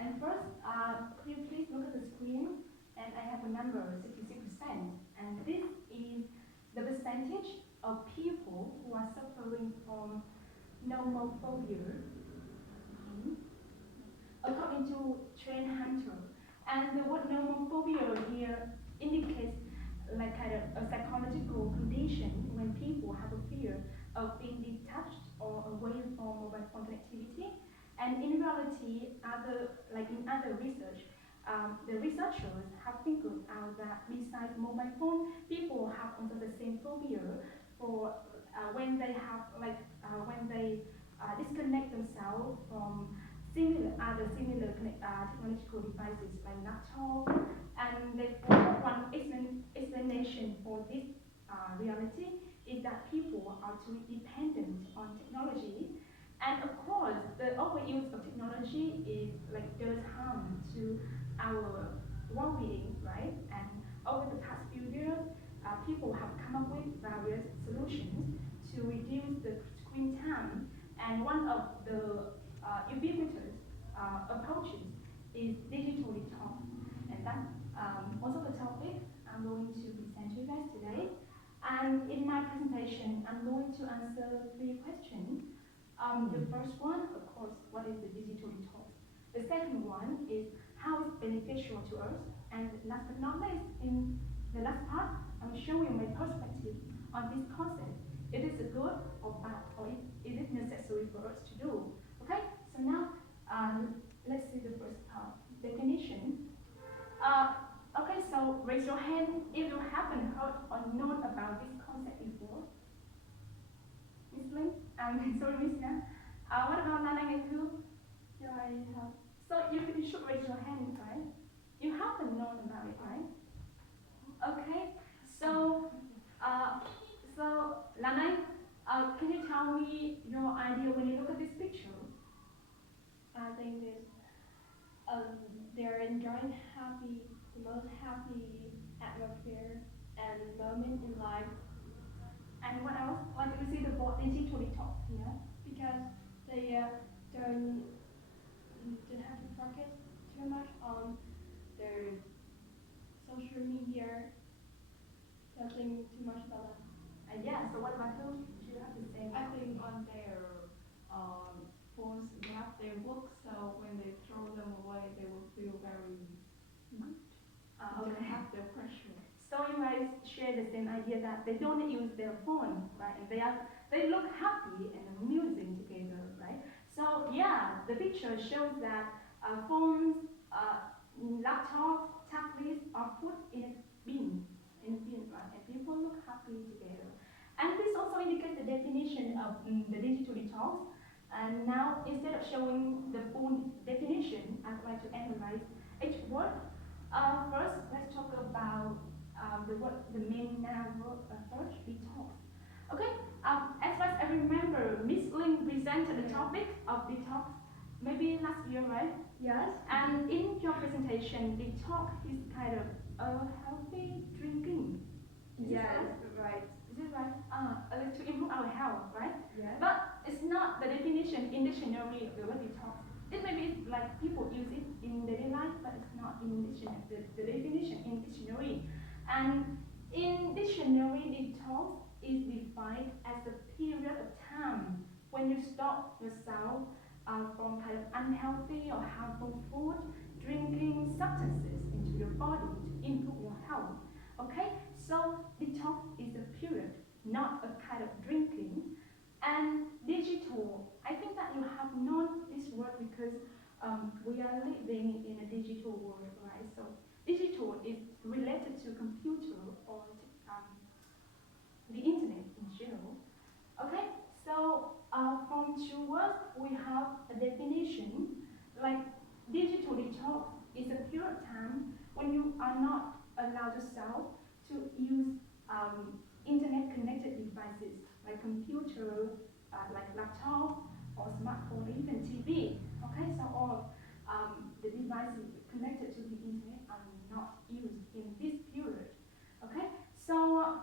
And first, could you please look at the screen? And I have a number, 66%. And this is the percentage of people who are suffering from nomophobia, according to Trent Hunter. And the word nomophobia here indicates like kind of a psychological condition when people have a fear of being detached or away from mobile phone connectivity. And in reality, in other research, the researchers have figured out that besides mobile phone, people have also the same phobia for when they have disconnect themselves from similar technological devices like laptop, and therefore one explanation for this reality is that people are too dependent on technology, and of course the overuse of technology is does harm to our well-being, right? And over the past few years, people have come up with various solutions to reduce the screen time, and one of the ubiquitous approaches is digital detox, and that's also the topic I'm going to present to you guys today. And in my presentation, I'm going to answer 3 questions. The first one, of course, what is the digital detox? The second one is how it's beneficial to us, and last but not least, in the last part, I'm showing my perspective on this concept. Is it good or bad, or is it necessary for us to do? Okay, so now let's see the first part, definition. Okay, so raise your hand if you haven't heard or known about this concept before. Miss Lin, sorry, Miss Nan. What about Nana and Thu? Yeah, I have. So you should raise your hand, right? You haven't known about it, right? Okay, so Lanai, can you tell me your idea when you look at this picture? I think this they're enjoying the most happy atmosphere and moment in life. And what else? Like you see the board digital detox here. Because they don't have to focus too much on their social media, don't think too much about that. Yeah, so what about you? Do you have the same? I think on their phones they have their books, so when they throw them away, they will feel very good. They don't have the pressure. So you guys share the same idea that they don't use their phone, right? And they look happy and amusing together, right? So yeah, the picture shows that phones, laptops, tablets are put in a bin, right? And people look happy together. And this also indicates the definition of the digital detox. And now, instead of showing the full definition, I'd like to analyze each word. First, let's talk about the main noun word first, detox. Okay, as far as I remember, Miss Ling presented the topic of detox maybe last year, right? Yes. And in your presentation, detox is kind of a healthy drinking. Yes, right. Is it right? To improve our health, right? Yes. But it's not the definition in dictionary of the word detox. It may be like people use it in daily life, but it's not in dictionary. The definition in dictionary. And in dictionary, detox is defined as the period of time when you stop yourself from kind of unhealthy or harmful food, drinking substances into your body to improve your health. Okay, so detox is a period, not a kind of drinking. And digital, I think that you have known this word because we are living in a digital world, right? So digital is related to computer or the internet in general. Okay, so from 2 words we have a definition like digital detox is a period of time when you are not allowed yourself to use internet connected devices like computer, like laptop or smartphone, or even TV. Okay, so all the devices connected to the internet are not used in this period. Okay, so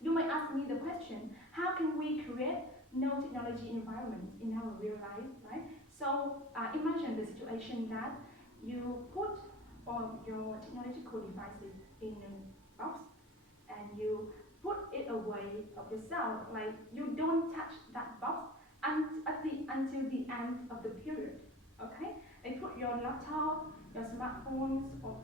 you might ask me the question, how can we create no technology environment in our real life, right? So So imagine the situation that you put all your technological devices in a box and you put it away of yourself, like you don't touch that box until the end of the period. Okay? And put your laptop, your smartphones, or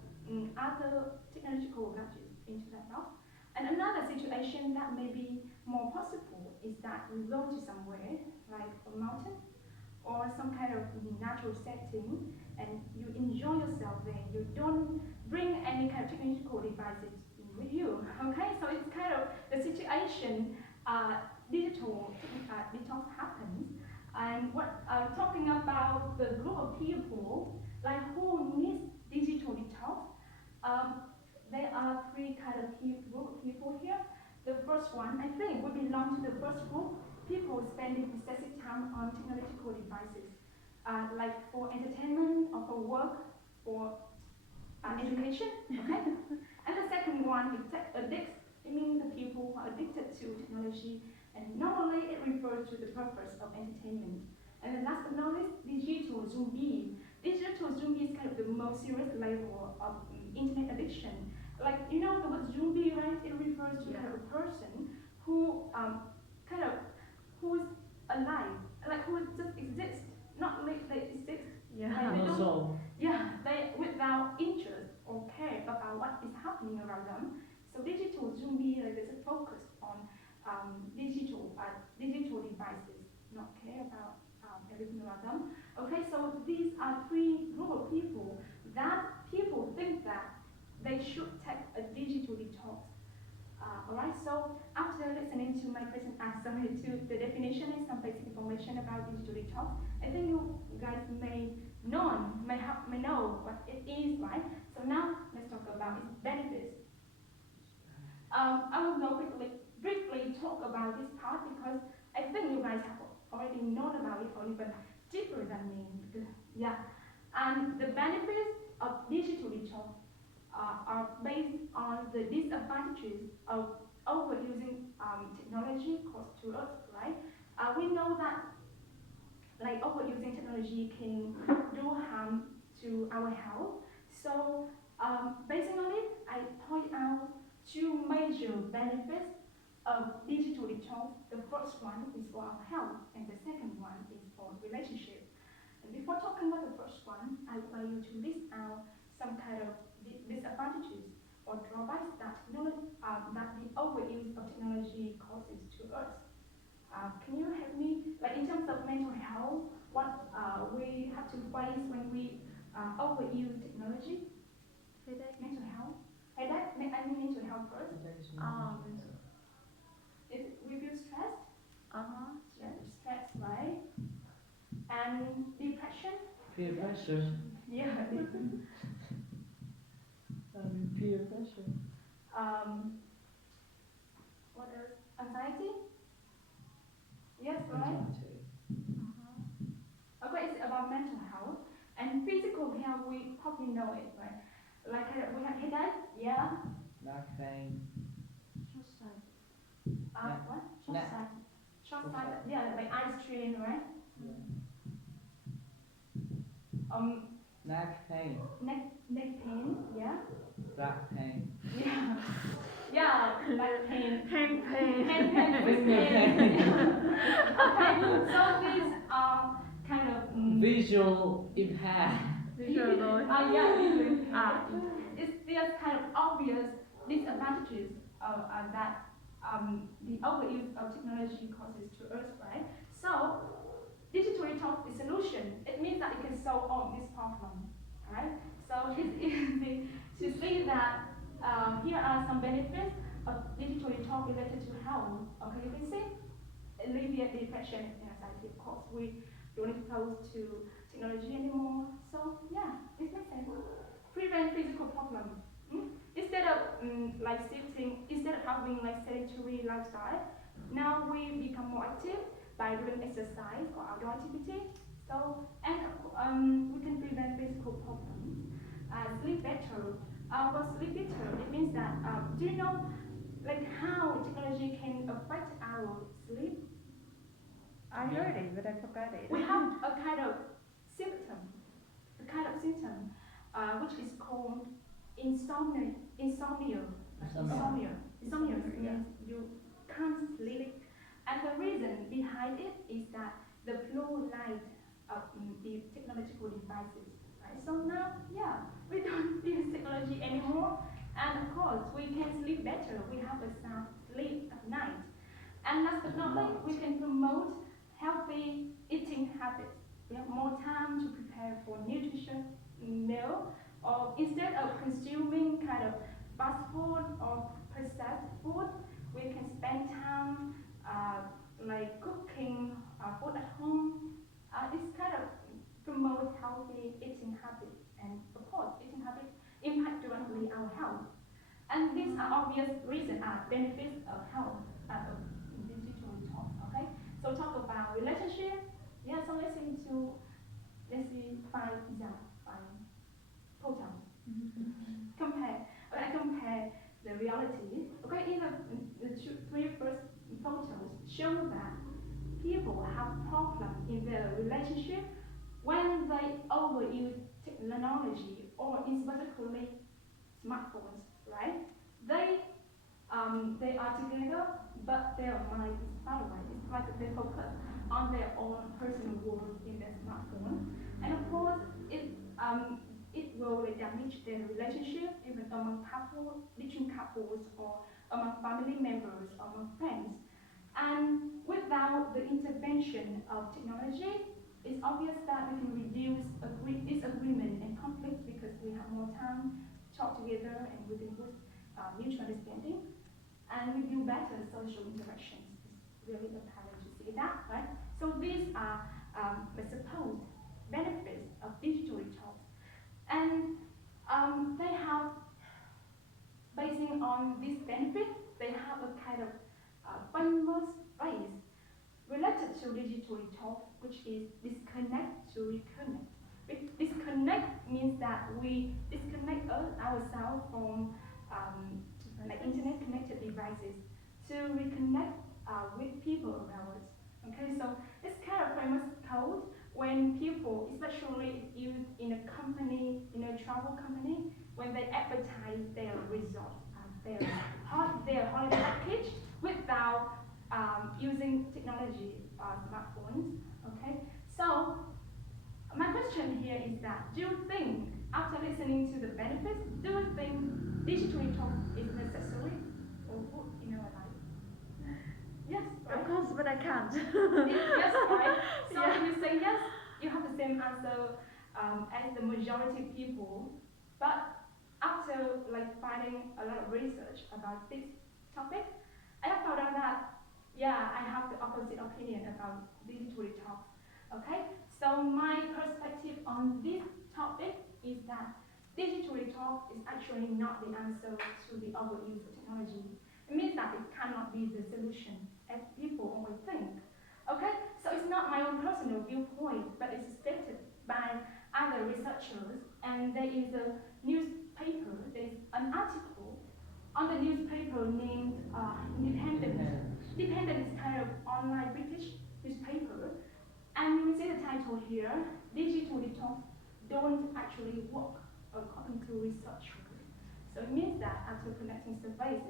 other technological gadgets into that box. And another situation that may be more possible is that you go to somewhere like a mountain or some kind of natural setting and you enjoy yourself there. You don't bring any kind of technological devices with you. Okay, so it's kind of the situation digital detox happens. And what talking about the group of people like who needs digital detox, there are three kind of group of people here. The first one, I think, we belong to the first group. People spending excessive time on technological devices, like for entertainment or for work, for education. Okay. And the second one is addicts. It means the people who are addicted to technology, and normally it refers to the purpose of entertainment. And then last but not least, digital zombie. Digital zombie is kind of the most serious level of internet addiction. Like you know the word zombie, right? It refers to kind of a person who kind of who's alive, like who just exists, not like they exist. Yeah. Like they No don't, soul. yeah, they without interest or care about what is happening around them. So digital zombie, like there's a focus on digital devices, not care about everything around them. Okay, so these are three group of people that people think that they should take a digital detox. Alright, so after listening to my present answer to the definition and some basic information about digital detox, I think you guys may know what it is, right? So now let's talk about its benefits. I will go briefly talk about this part because I think you guys have already known about it or even deeper than me. Because, yeah, and the benefits of digital detox are based on the disadvantages of overusing technology caused to us, right? We know that like overusing technology can do harm to our health. So based on it, I point out two major benefits of digital detox. The first one is for our health, and the second one is for relationship. And before talking about the first one, I would like you to list out some kind of disadvantages or drawbacks that the overuse of technology causes to us. Can you help me, like in terms of mental health, what we have to face when we overuse technology? Headache. Mental health. Headache. I mean mental health first. We feel stressed. Stress, right? And depression. Peer pressure. Yeah. Peer pressure. What else? Anxiety. Yes, right. Anxiety. Okay, it's about mental health and physical health. We probably know it, right? Like we have headache, yeah. Back pain. What? Neck. Short-sighted, yeah, like eye strain, right? Yeah. Neck pain. Neck pain, yeah. Back pain. Yeah. Yeah, back pain. Hand pain. Hand pain, wrist Finger pain. pain. Okay, so these are kind of Visual impaired. Visual loss. yeah, visual impairment. It's there's kind of obvious disadvantages that the overuse of technology causes to us, right? So digital detox is solution. It means that it can solve all this problem, right? So it's easy to see that here are some benefits of digital detox related to health. Okay, you can see alleviate depression and anxiety. Of course, we don't expose to technology anymore. So yeah, it makes sense. Prevent physical problems. Instead of instead of having like sedentary lifestyle, now we become more active by doing exercise or outdoor activity. So and we can prevent physical problems. Sleep better. Sleep better, it means that do you know like how technology can affect our sleep? I heard it, but I forgot it. We have a kind of insomnia. Insomnia means you can't sleep. And the reason behind it is that the blue light of the technological devices. Right? So now, yeah, we don't use technology anymore. And of course, we can sleep better. We have a sound sleep at night. And last but not least, we can promote healthy eating habits. We have more time to prepare for nutritious meal, or instead of consuming kind of fast food or processed food, we can spend time like cooking food at home. It's kind of promote healthy eating habits, and of course, eating habits impact directly our health. And these are obvious reasons, benefits of health of digital talk. Okay, so talk about relationship. Yeah, so let's see five examples, five photos. Compare. I compare the reality. Okay, in the three first photos show that people have problems in their relationship when they overuse technology, or in particularly smartphones, right? They are together, but their mind is far away. It's like they focus on their own personal world in their smartphone, and of course, it will damage their relationship even among couples, between couples, or among family members, among friends. And without the intervention of technology, it's obvious that we can reduce disagreement and conflict because we have more time to talk together and we can boost mutual understanding, and we build better social interactions. It's really apparent to see that, right? So these are the supposed benefits of digital talks, and they have, basing on these benefits, they have a kind of famous phrase related to digital talk, which is disconnect to reconnect. Disconnect means that we disconnect ourselves from like internet connected devices to reconnect with people around us. Okay, so it's kind of famous code when people, especially used in a company, in a travel company, when they advertise their resort, their holiday package without using technology, smartphones. Okay, so my question here is that, do you think, after listening to the benefits, do you think digital talk is necessary or good in our life? Yes, right? Of course, but I can't. Yes, right? So Yeah. if you say yes, you have the same answer as the majority of people. But after like finding a lot of research about this topic, I have found out that yeah, I have the opposite opinion about digital talk. Okay, so my perspective on this topic is that digital talk is actually not the answer to the overuse of technology. It means that it cannot be the solution, as people always think. Okay, so it's not my own personal viewpoint, but it's stated by other researchers, and there is a newspaper, there is an article on the newspaper named Independent. Independent is kind of online British newspaper, and you see the title here, digital detox don't actually work according to researchers. So it means that after conducting surveys,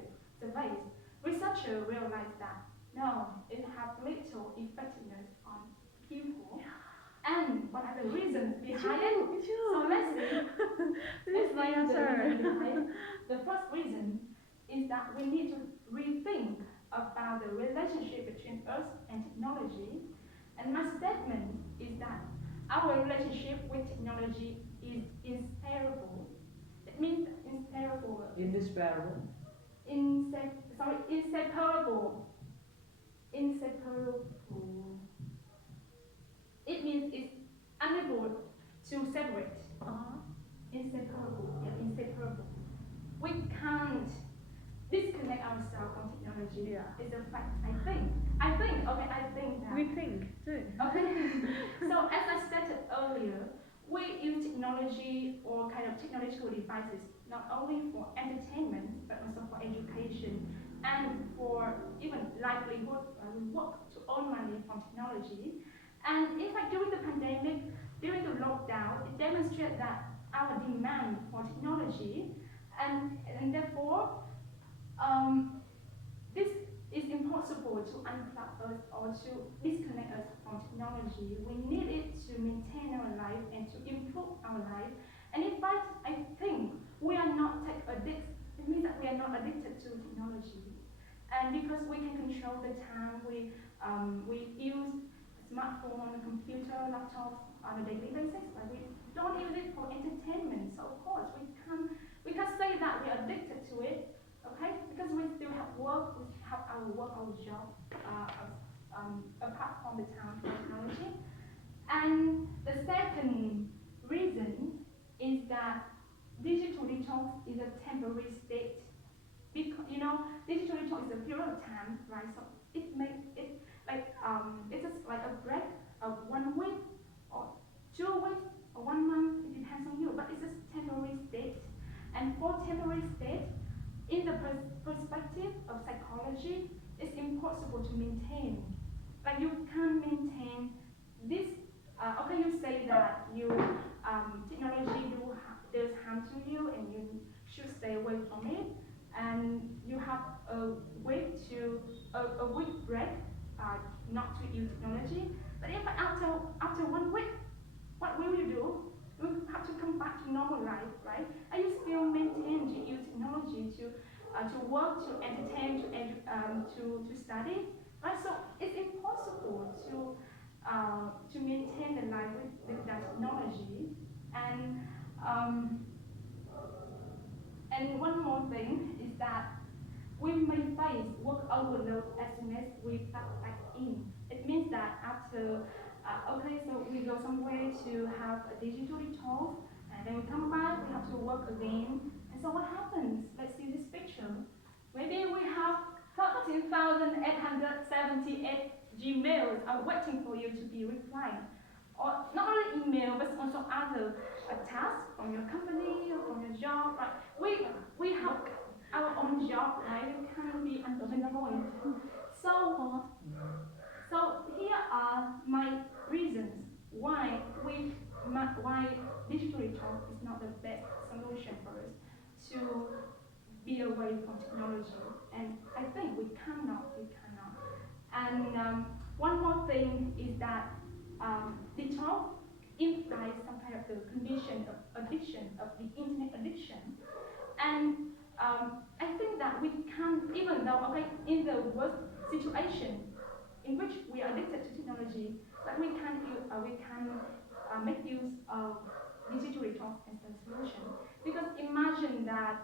researchers realized that no, it has little effectiveness on people. And what are the reasons behind it? So let's see. This is my answer. The first reason is that we need to rethink about the relationship between us and technology. And my statement is that our relationship with technology is inseparable. It means inseparable. Indispensable. Inseparable. Inseparable. It means it's unable to separate. Inseparable. Yeah, inseparable. We can't disconnect ourselves from technology. Yeah. It's a fact. I think that. We think too. Okay. So as I stated earlier, we use technology or kind of technological devices not only for entertainment but also for education and for even livelihood. We work to earn money from technology. And in fact, during the pandemic, during the lockdown, it demonstrated that our demand for technology And therefore, this is impossible to unplug us or to disconnect us from technology. We need it to maintain our life and to improve our life. And in fact, I think we are not tech addicts. It means that we are not addicted to technology. And because we can control the time, we use smartphone, computer, laptops on a daily basis, but we don't use it for entertainment. So of course we can't say that we are addicted to it, okay? Because we still have work, we have our work, our job, apart from the time for technology. And the second reason is that digital detox is a temporary state. Because, digital detox is a period of time, right? So it makes it like it's just like a break of 1 week or 2 weeks or 1 month. It depends on you, but it's just temporary state. And for temporary state, in the perspective of psychology, it's impossible to maintain. Like you can't maintain this. Okay, you say that technology does harm to you, and you should stay away from it. And you have a week break, not to use technology. But if after 1 week, what will you do? You have to come back to normal life, right? And you still maintain to use technology to work, to entertain, to study, right? So it's impossible to maintain the life with that technology. And one more thing is that we may face work overload as soon as we plug back in. It means that after, okay, so we go somewhere to have a digital detox, and then we come back, we have to work again. And so what happens? Let's see this picture. Maybe we have 13,878 Gmails are waiting for you to be replied. Or not only email, but also other tasks from your company or from your job, right? We have our own job, right? We can't be unemployed. So here are my reasons why digital detox is not the best solution for us to be away from technology. And I think we cannot. And one more thing is that detox implies some kind of the condition of addiction, of the internet addiction. And I think that we can, even though, okay, in the worst situation in which we are addicted to technology, but we can make use of digital detox as a solution. Because imagine that,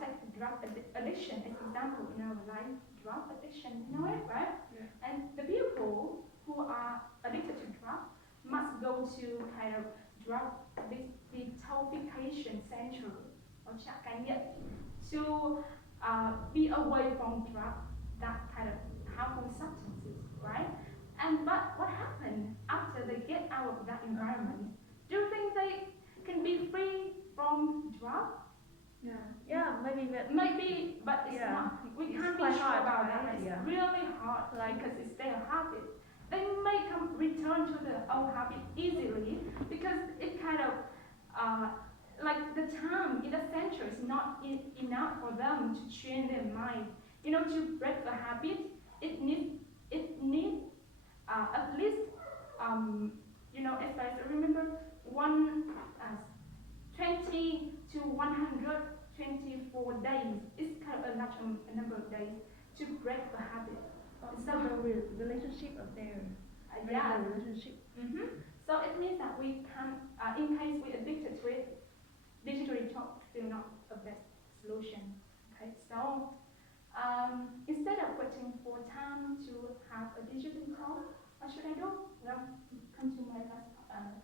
take drug addiction as example in our life, drug addiction, you know it, right? Yeah. And the people who are addicted to drugs must go to kind of drug detoxification center or trại cai nghiện to be away from that kind of harmful substances, right? But what happened after they get out of that environment? Do you think they can be free from drugs? Yeah, maybe, but it's not. We It's can't be quite sure hard, about right? that. It's Yeah. really hard, like, because it's their habit. They may return to the old habit easily because it kind of, like the time in the center is not enough for them to train their mind. To break the habit, it needs at least, as I remember, 20 to 124 days. It's kind of a large number of days to break the habit. So the relationship of their Yeah. relationship. So it means that we can, in case we're addicted to it, digital detox is still not the best solution. Okay, so instead of waiting for time to have a digital detox, what should I do? Well, come to my last slide.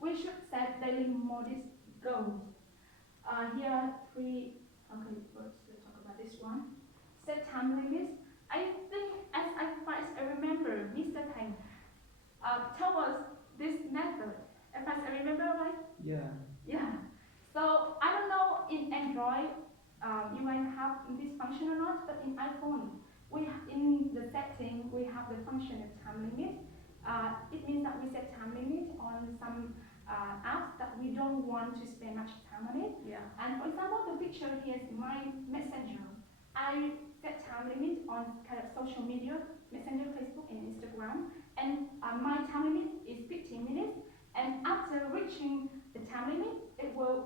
We should set daily modest goals. Here are 3. Okay, let's talk about this one. Set time limits. I think, as far as I remember, Mr. Thành told us this method. As far as I remember, right? Yeah. Yeah. So I don't know in Android you might have this function or not, but in iPhone, in the setting we have the function of time limit. It means that we set time limit on some apps that we don't want to spend much time on it. Yeah. And for example, the picture here is my messenger. I set time limit on kind of social media, messenger, Facebook, and Instagram. And my time limit is 15 minutes. And after reaching the time limit, it will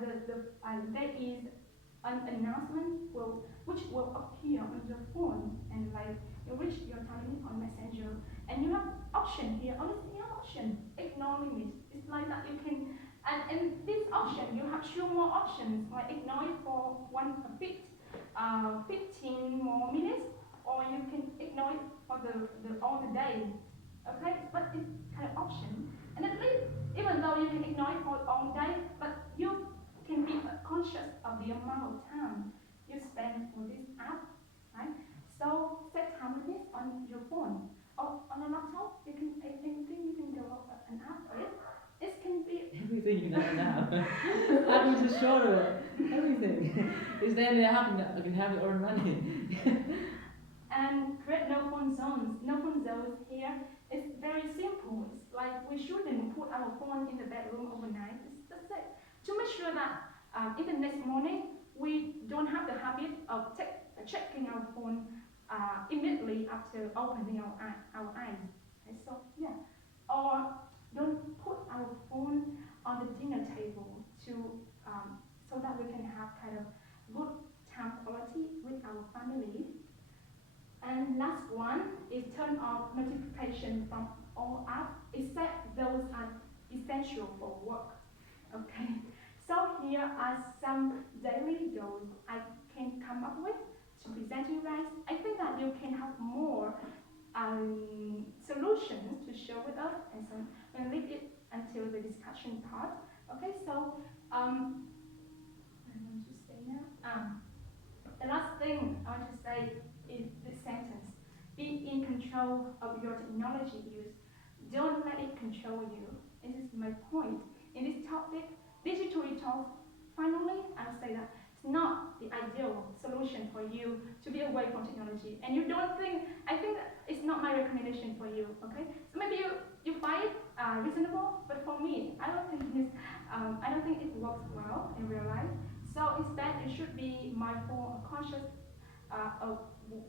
there is an announcement which will appear on your phone, and like you reach your time limit on Messenger, and you have option here. Only thing you have option, ignore limit. It's like that you can, and in this option you have two more options, like ignore it for 15 more minutes, or you can ignore it for the all the day. Okay, but it's kind of option, and at least even though you can ignore it for all day, but you can be conscious of the amount of time you spend for this app, right? So set time limits on your phone or on a laptop. You can anything you can develop an app for it. It can be Everything you know now. How is the short of it? Everything. Is there anything that happened that I can have it or running? and create no phone zones. No phone zones here. It's very simple. It's like we shouldn't put our phone in the bedroom overnight. It's just it. To make sure that in the next morning we don't have the habit of checking our phone immediately after opening our eyes. Okay, so yeah, or don't put our phone on the dinner table so that we can have kind of good time quality with our family. And last one is turn off notification from all apps except those are essential for work. Okay, so here are some daily goals I can come up with to present to you guys. I think that you can have more solutions to share with us, and so we'll leave it until the discussion part. Okay, so I want to say now. The last thing I want to say is this sentence: be in control of your technology use. Don't let it control you. This is my point. In this topic, digital detox, finally, I'll say that it's not the ideal solution for you to be away from technology. And you don't think, I think it's not my recommendation for you, okay? So maybe you find it reasonable, but for me, I don't think it works well in real life. So instead, you should be mindful or conscious of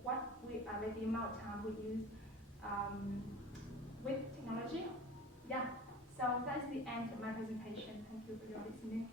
like the amount of time we use with technology. Yeah, so that's the end of my presentation. Thank you for your listening.